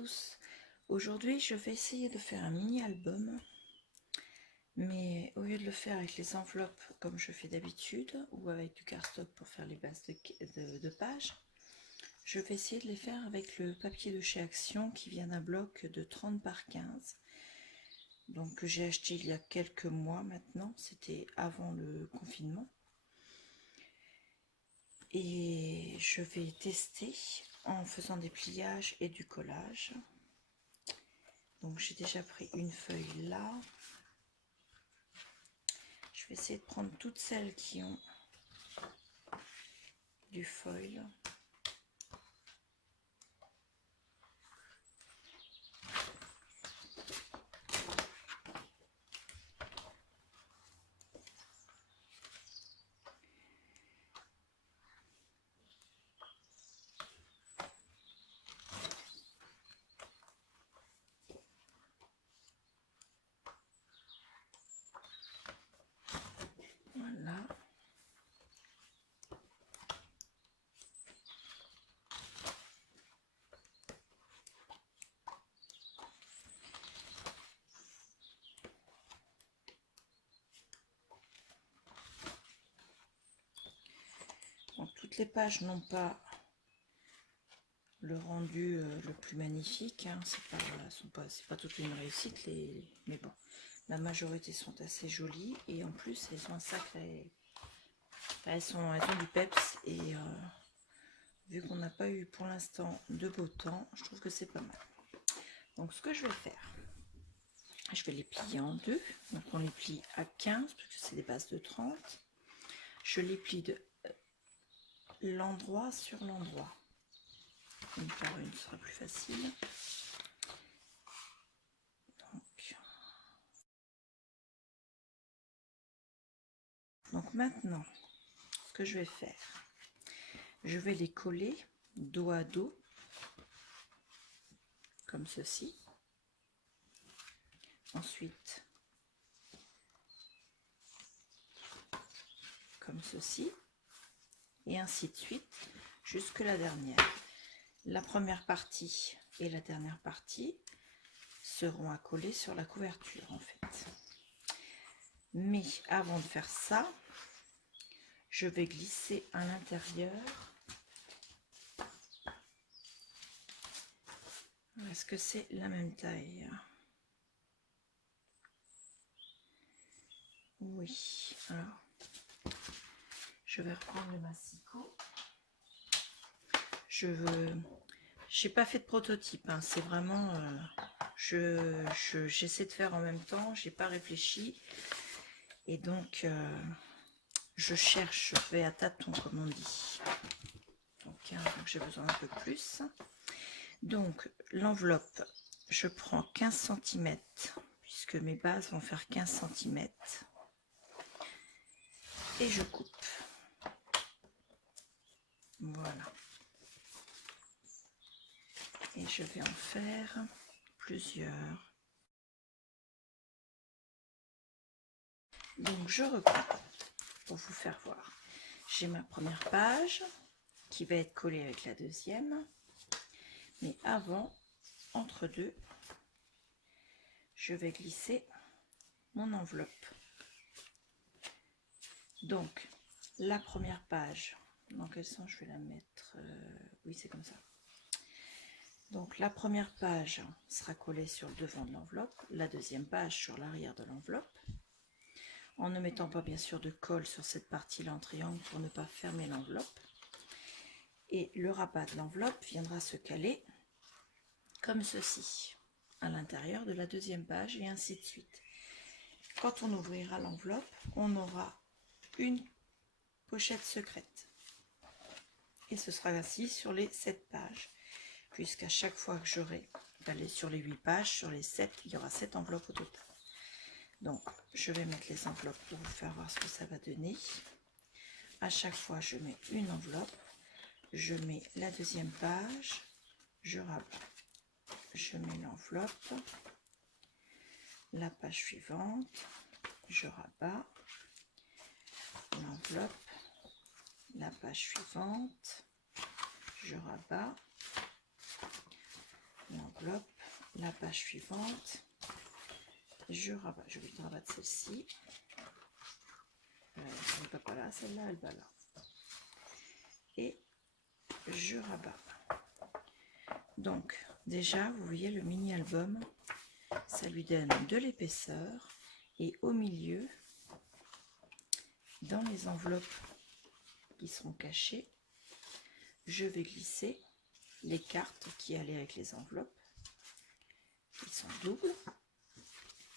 tous. Aujourd'hui, je vais essayer de faire un mini-album, mais au lieu de le faire avec les enveloppes comme je fais d'habitude, ou avec du cardstock pour faire les bases de pages, je vais essayer de les faire avec le papier de chez Action qui vient d'un bloc de 30 par 15. Donc que j'ai acheté il y a quelques mois maintenant, c'était avant le confinement. Et je vais tester en faisant des pliages et du collage. Donc j'ai déjà pris une feuille là. Je vais essayer de prendre toutes celles qui ont du foil. Voilà. Bon, toutes les pages n'ont pas le rendu le plus magnifique, hein. C'est pas toute une réussite, mais bon, la majorité sont assez jolies et en plus elles ont un sacré, elles ont du peps et vu qu'on n'a pas eu pour l'instant de beau temps, je trouve que c'est pas mal. Donc ce que je vais faire, je vais les plier en deux. Donc on les plie à 15 parce que c'est des bases de 30. Je les plie de l'endroit sur l'endroit. Une par une sera plus facile. Donc maintenant, ce que je vais faire, je vais les coller dos à dos, comme ceci. Ensuite, comme ceci. Et ainsi de suite, jusque la dernière. La première partie et la dernière partie seront à coller sur la couverture en fait. Mais avant de faire ça, je vais glisser à l'intérieur. Est-ce que c'est la même taille? Oui. Alors, je vais reprendre le massicot. J'ai pas fait de prototype, hein. C'est vraiment j'essaie de faire en même temps, j'ai pas réfléchi et donc je cherche, je vais à tâtons comme on dit. Donc j'ai besoin un peu plus. Donc l'enveloppe, je prends 15 cm puisque mes bases vont faire 15 cm et je coupe. Voilà. Et je vais en faire plusieurs. Donc je reprends pour vous faire voir. J'ai ma première page qui va être collée avec la deuxième. Mais avant, entre deux, je vais glisser mon enveloppe. Donc la première page, dans quel sens je vais la mettre? Oui, c'est comme ça. Donc la première page sera collée sur le devant de l'enveloppe, la deuxième page sur l'arrière de l'enveloppe, en ne mettant pas bien sûr de colle sur cette partie-là en triangle pour ne pas fermer l'enveloppe. Et le rabat de l'enveloppe viendra se caler comme ceci, à l'intérieur de la deuxième page et ainsi de suite. Quand on ouvrira l'enveloppe, on aura une pochette secrète. Et ce sera ainsi sur les 7 pages. Puisqu'à chaque fois que j'aurai allé sur les 8 pages, sur les 7, il y aura 7 enveloppes au total. Donc, je vais mettre les enveloppes pour vous faire voir ce que ça va donner. À chaque fois, je mets une enveloppe, je mets la deuxième page, je rabats, je mets l'enveloppe, la page suivante, je rabats, l'enveloppe, la page suivante, je rabats, l'enveloppe, l'enveloppe, la page suivante, je rabats, je vais rabattre celle-ci, elle ne va pas là, celle-là elle va là, et je rabats. Donc déjà vous voyez le mini album, ça lui donne de l'épaisseur, et au milieu, dans les enveloppes qui seront cachées, je vais glisser les cartes qui allaient avec les enveloppes, qui sont doubles,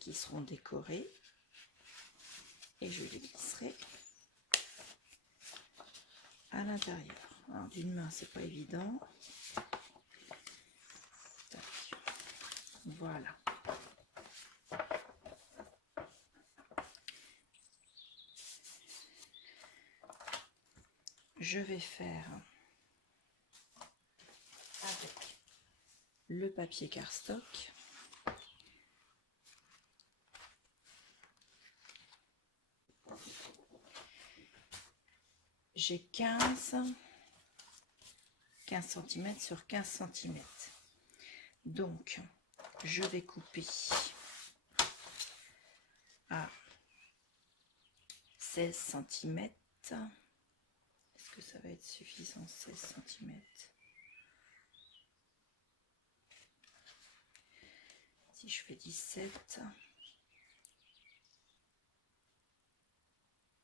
qui seront décorées, et je les glisserai à l'intérieur. D'une main c'est pas évident. Tac. Voilà. Je vais faire avec le papier cardstock j'ai 15 cm sur 15 cm. Donc, je vais couper à 16 cm. Est-ce que ça va être suffisant, 16 cm? Si je fais 17,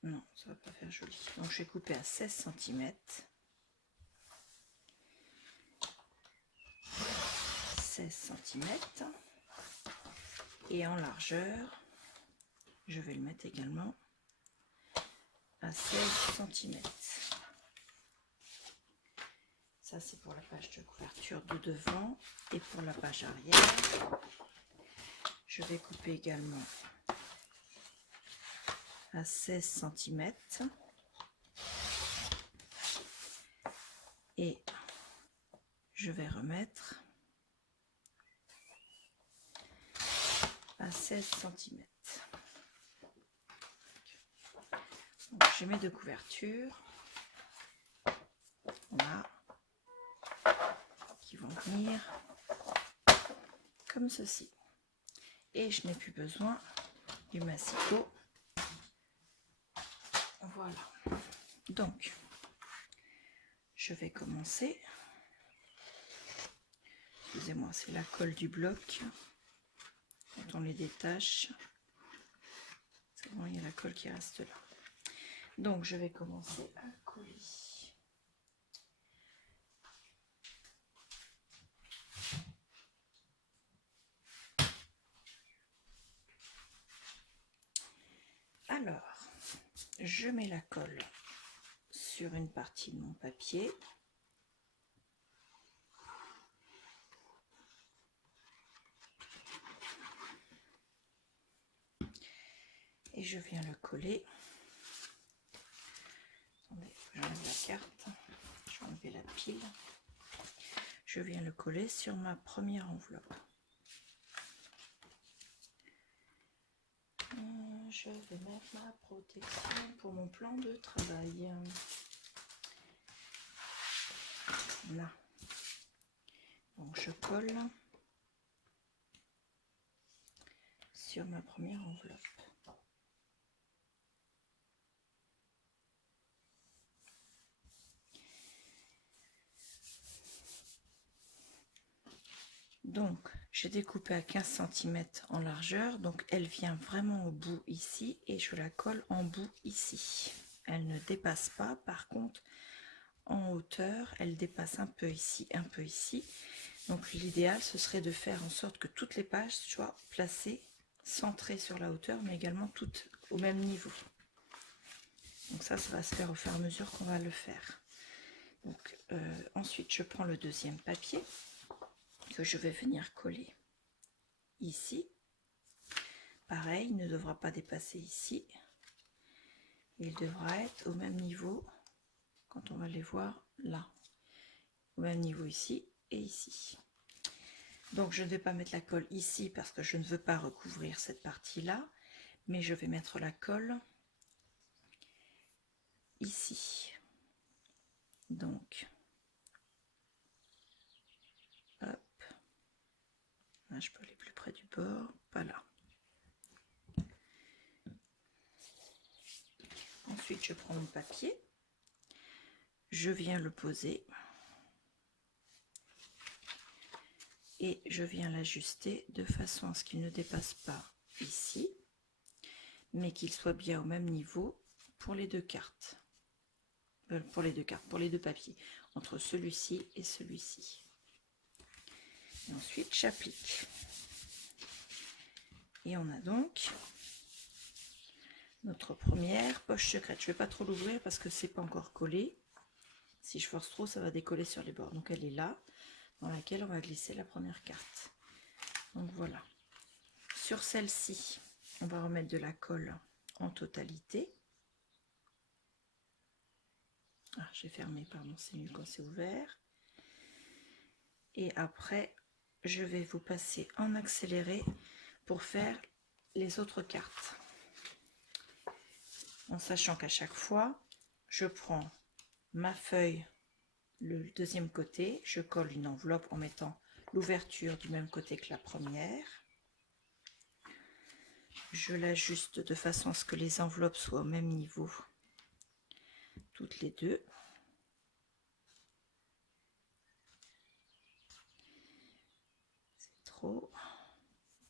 non, ça va pas faire joli. Donc, je vais couper à 16 cm. 16 cm. Et en largeur, je vais le mettre également à 16 cm. Ça, c'est pour la page de couverture de devant. Et pour la page arrière, je vais couper également à 16 cm. Et je vais remettre à 16 cm. Donc, j'ai mes deux couvertures. Là, qui vont venir comme ceci. Et je n'ai plus besoin du massicot. Voilà. Donc, je vais commencer. Excusez-moi, c'est la colle du bloc. Quand on les détache, c'est bon, il y a la colle qui reste là. Donc, je vais commencer à coller. Alors, je mets la colle sur une partie de mon papier. Et je viens le coller. Attendez, j'enlève la carte. Je vais enlever la pile. Je viens le coller sur ma première enveloppe. Je vais mettre ma protection pour mon plan de travail. Là. Donc je colle sur ma première enveloppe. Donc j'ai découpé à 15 cm en largeur, donc elle vient vraiment au bout ici et je la colle en bout ici. Elle ne dépasse pas, par contre en hauteur elle dépasse un peu ici, un peu ici. Donc l'idéal ce serait de faire en sorte que toutes les pages soient placées, centrées sur la hauteur, mais également toutes au même niveau. Donc ça va se faire au fur et à mesure qu'on va le faire. Donc ensuite je prends le deuxième papier que je vais venir coller ici. Pareil, il ne devra pas dépasser ici. Il devra être au même niveau quand on va les voir là. Au même niveau ici et ici. Donc je ne vais pas mettre la colle ici parce que je ne veux pas recouvrir cette partie-là, mais je vais mettre la colle ici. Donc, hop. je peux aller plus près du bord, pas là. Ensuite, je prends mon papier, je viens le poser et je viens l'ajuster de façon à ce qu'il ne dépasse pas ici, mais qu'il soit bien au même niveau pour les deux cartes. Pour les deux papiers, entre celui-ci et celui-ci. Ensuite, j'applique. Et on a donc notre première poche secrète. Je ne vais pas trop l'ouvrir parce que c'est pas encore collé. Si je force trop, ça va décoller sur les bords. Donc elle est là, dans laquelle on va glisser la première carte. Donc voilà. Sur celle-ci, on va remettre de la colle en totalité. Ah, j'ai fermé, pardon, c'est mieux quand c'est ouvert. Et après, je vais vous passer en accéléré pour faire les autres cartes. En sachant qu'à chaque fois, je prends ma feuille, le deuxième côté, je colle une enveloppe en mettant l'ouverture du même côté que la première. Je l'ajuste de façon à ce que les enveloppes soient au même niveau, toutes les deux. C'est trop.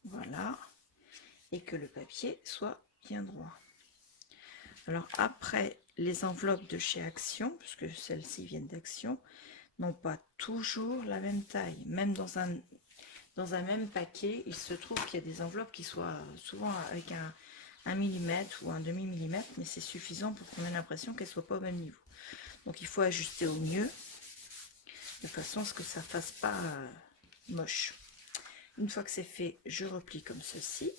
Voilà. Et que le papier soit bien droit. Alors après, les enveloppes de chez Action, puisque celles-ci viennent d'Action, n'ont pas toujours la même taille. Même dans un même paquet, il se trouve qu'il y a des enveloppes qui soient souvent avec un millimètre ou un demi-millimètre, mais c'est suffisant pour qu'on ait l'impression qu'elles ne soient pas au même niveau. Donc il faut ajuster au mieux, de façon à ce que ça ne fasse pas moche. Une fois que c'est fait, je replie comme ceci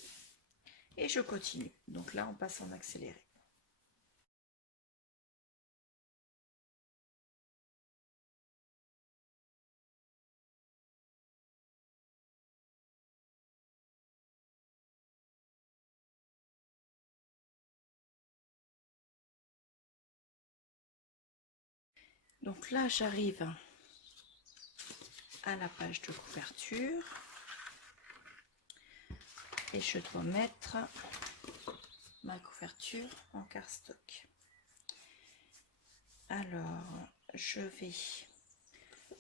et je continue. Donc là, on passe en accéléré. Donc là, j'arrive à la page de couverture et je dois mettre ma couverture en cardstock. Alors, je vais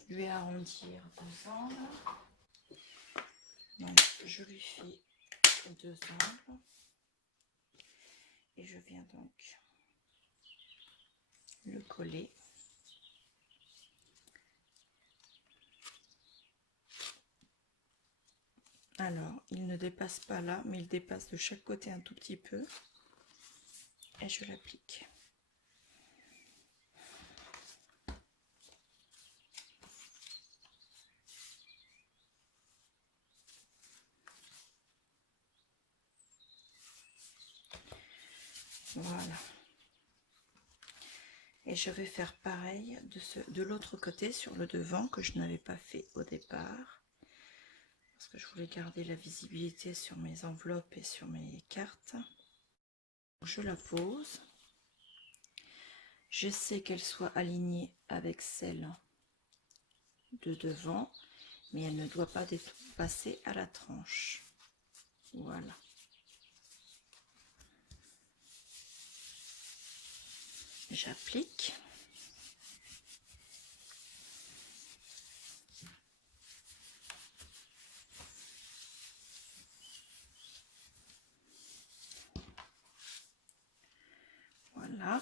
lui arrondir deux angles. Donc, je lui fais deux angles et je viens donc le coller. Alors, il ne dépasse pas là, mais il dépasse de chaque côté un tout petit peu. Et je l'applique. Voilà. Et je vais faire pareil de l'autre côté sur le devant que je n'avais pas fait au départ. Parce que je voulais garder la visibilité sur mes enveloppes et sur mes cartes. Je la pose. J'essaie qu'elle soit alignée avec celle de devant, mais elle ne doit pas passer à la tranche. Voilà. J'applique. Voilà.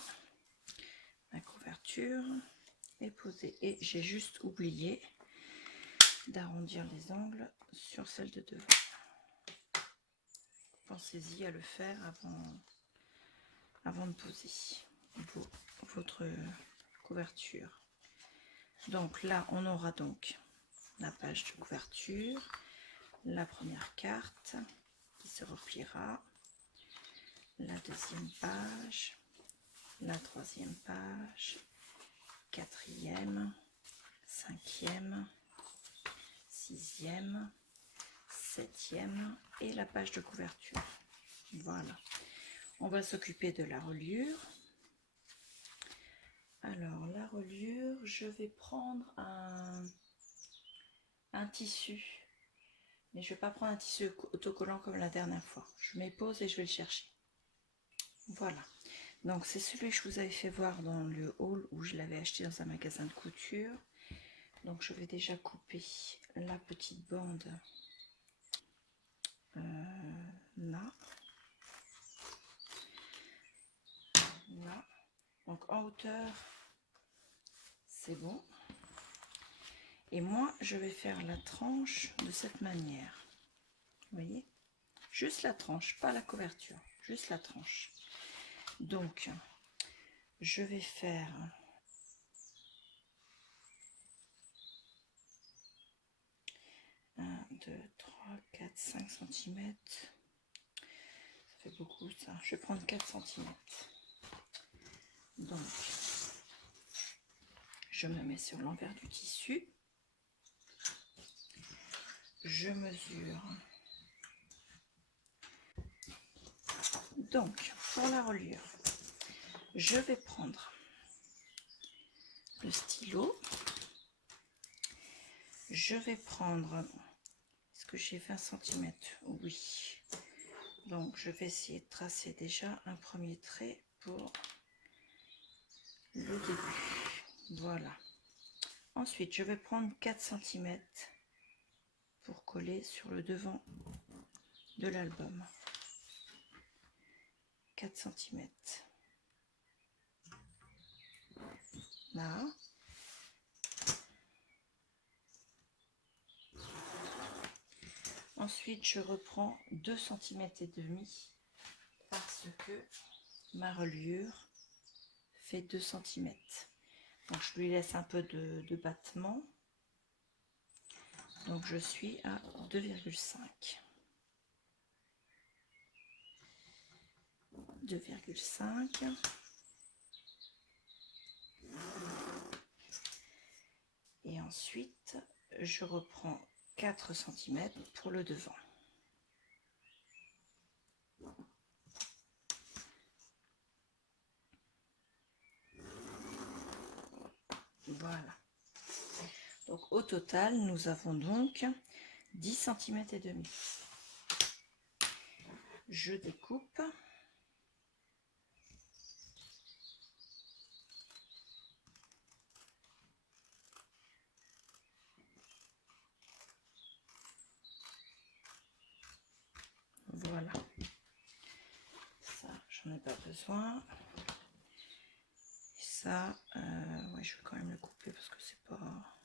Ma couverture est posée. Et j'ai juste oublié d'arrondir les angles sur celle de devant. Pensez-y à le faire avant de poser votre couverture. Donc là, on aura donc la page de couverture, la première carte qui se repliera, la deuxième page, la troisième page, quatrième, cinquième, sixième, septième et la page de couverture. Voilà. On va s'occuper de la reliure. Alors la reliure, je vais prendre un tissu, Mais je vais pas prendre un tissu autocollant comme la dernière fois. Je mets pause et je vais le chercher. Voilà. Donc c'est celui que je vous avais fait voir dans le haul où je l'avais acheté dans un magasin de couture. Donc je vais déjà couper la petite bande là. Là. Donc en hauteur, c'est bon. Et moi, je vais faire la tranche de cette manière. Vous voyez? Juste la tranche, pas la couverture. Juste la tranche. Donc, je vais faire 1, 2, 3, 4, 5 cm. Ça fait beaucoup ça. Je vais prendre 4 cm. Donc, je me mets sur l'envers du tissu. Je mesure. Donc, pour la reliure, je vais prendre le stylo. Je vais prendre, est-ce que j'ai 20 cm? Oui. Donc, je vais essayer de tracer déjà un premier trait pour le début. Voilà. Ensuite, je vais prendre 4 cm pour coller sur le devant de l'album. 4 cm. Là. Ensuite, je reprends 2 cm et demi parce que ma reliure fait 2 cm. Donc, je lui laisse un peu de battement. Donc, je suis à 2,5. 2,5. Et ensuite, je reprends 4 cm pour le devant. Voilà. Donc au total, nous avons donc 10 cm et demi. Je découpe. Voilà. Ça, j'en ai pas besoin. Et ça, ouais, je vais quand même le couper parce que c'est pas...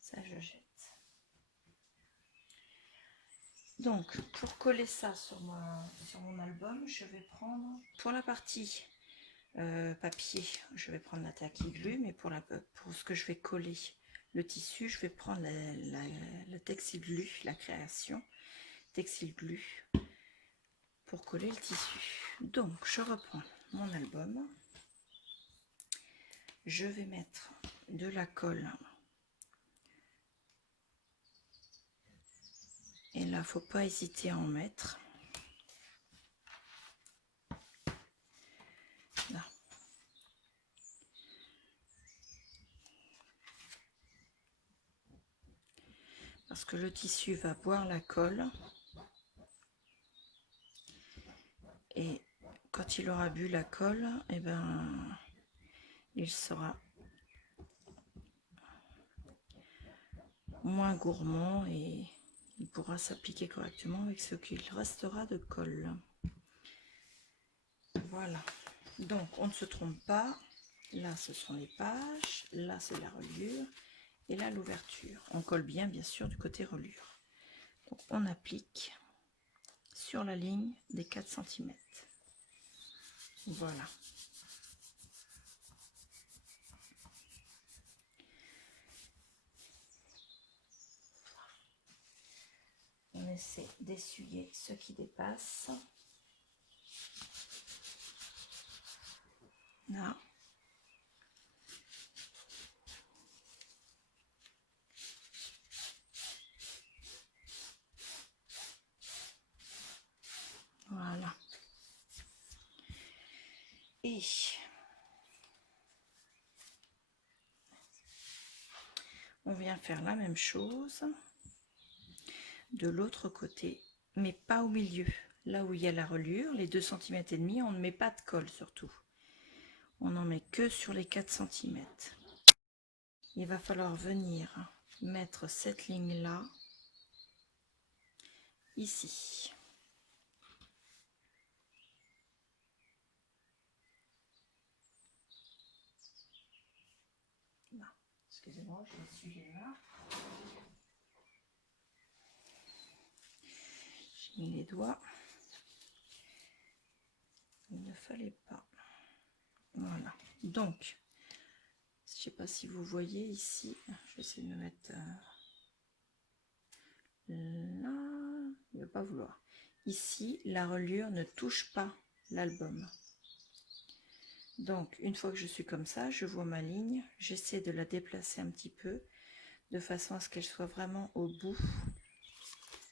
Ça, je jette. Donc, pour coller ça sur mon album, je vais prendre, pour la partie papier, je vais prendre la tacky glue, mais pour ce que je vais coller le tissu, je vais prendre la textile glue, la création textile glue, pour coller le tissu. Donc, je reprends mon album, je vais mettre de la colle. Et là, faut pas hésiter à en mettre. Là. Parce que le tissu va boire la colle. Et quand il aura bu la colle, eh ben, il sera moins gourmand et il pourra s'appliquer correctement avec ce qu'il restera de colle. Voilà. Donc, on ne se trompe pas. Là, ce sont les pages. Là, c'est la reliure. Et là, l'ouverture. On colle bien, bien sûr, du côté reliure. Donc, on applique sur la ligne des 4 cm. Voilà. On essaie d'essuyer ce qui dépasse. Là. Voilà. Et on vient faire la même chose de l'autre côté, mais pas au milieu. Là où il y a la reliure, les 2,5 cm, on ne met pas de colle surtout. On n'en met que sur les 4 cm. Il va falloir venir mettre cette ligne-là, ici. Excusez-moi, je vais suivre les mains. J'ai mis les doigts. Il ne fallait pas. Voilà. Donc, je ne sais pas si vous voyez ici. Je vais essayer de me mettre là. Il ne veut pas vouloir. Ici, la reliure ne touche pas l'album. Donc, une fois que je suis comme ça, je vois ma ligne. J'essaie de la déplacer un petit peu, de façon à ce qu'elle soit vraiment au bout.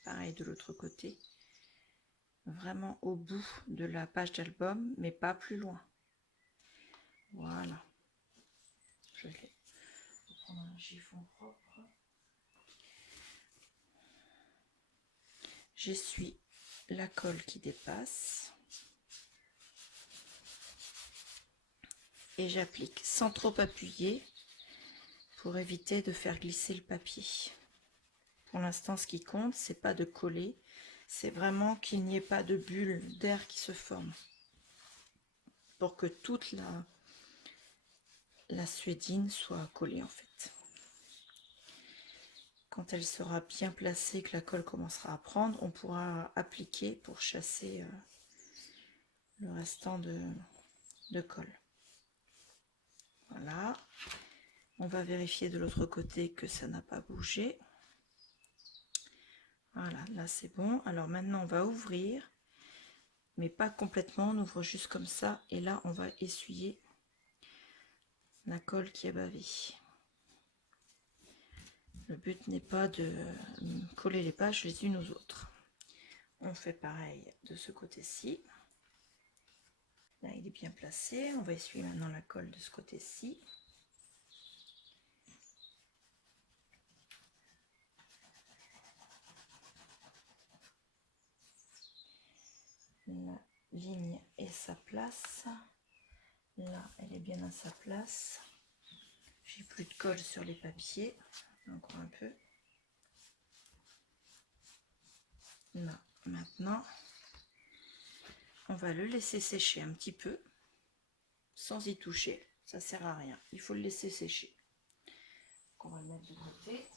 Pareil de l'autre côté. Vraiment au bout de la page d'album, mais pas plus loin. Voilà. Je vais prendre un chiffon propre. J'essuie la colle qui dépasse. Et j'applique sans trop appuyer pour éviter de faire glisser le papier. Pour l'instant, ce qui compte, c'est pas de coller, c'est vraiment qu'il n'y ait pas de bulle d'air qui se forme pour que toute la suédine soit collée en fait. Quand elle sera bien placée, que la colle commencera à prendre, on pourra appliquer pour chasser le restant de colle. Voilà. On va vérifier de l'autre côté que ça n'a pas bougé. Voilà, là c'est bon. Alors maintenant on va ouvrir, mais pas complètement, on ouvre juste comme ça. Et là on va essuyer la colle qui a bavé. Le but n'est pas de coller les pages les unes aux autres. On fait pareil de ce côté-ci. Là il est bien placé. On va essuyer maintenant la colle de ce côté-ci. La ligne est sa place. Là, elle est bien à sa place. J'ai plus de colle sur les papiers. Encore un peu. Là, maintenant, on va le laisser sécher un petit peu, sans y toucher. Ça sert à rien. Il faut le laisser sécher. Donc, on va le mettre de côté.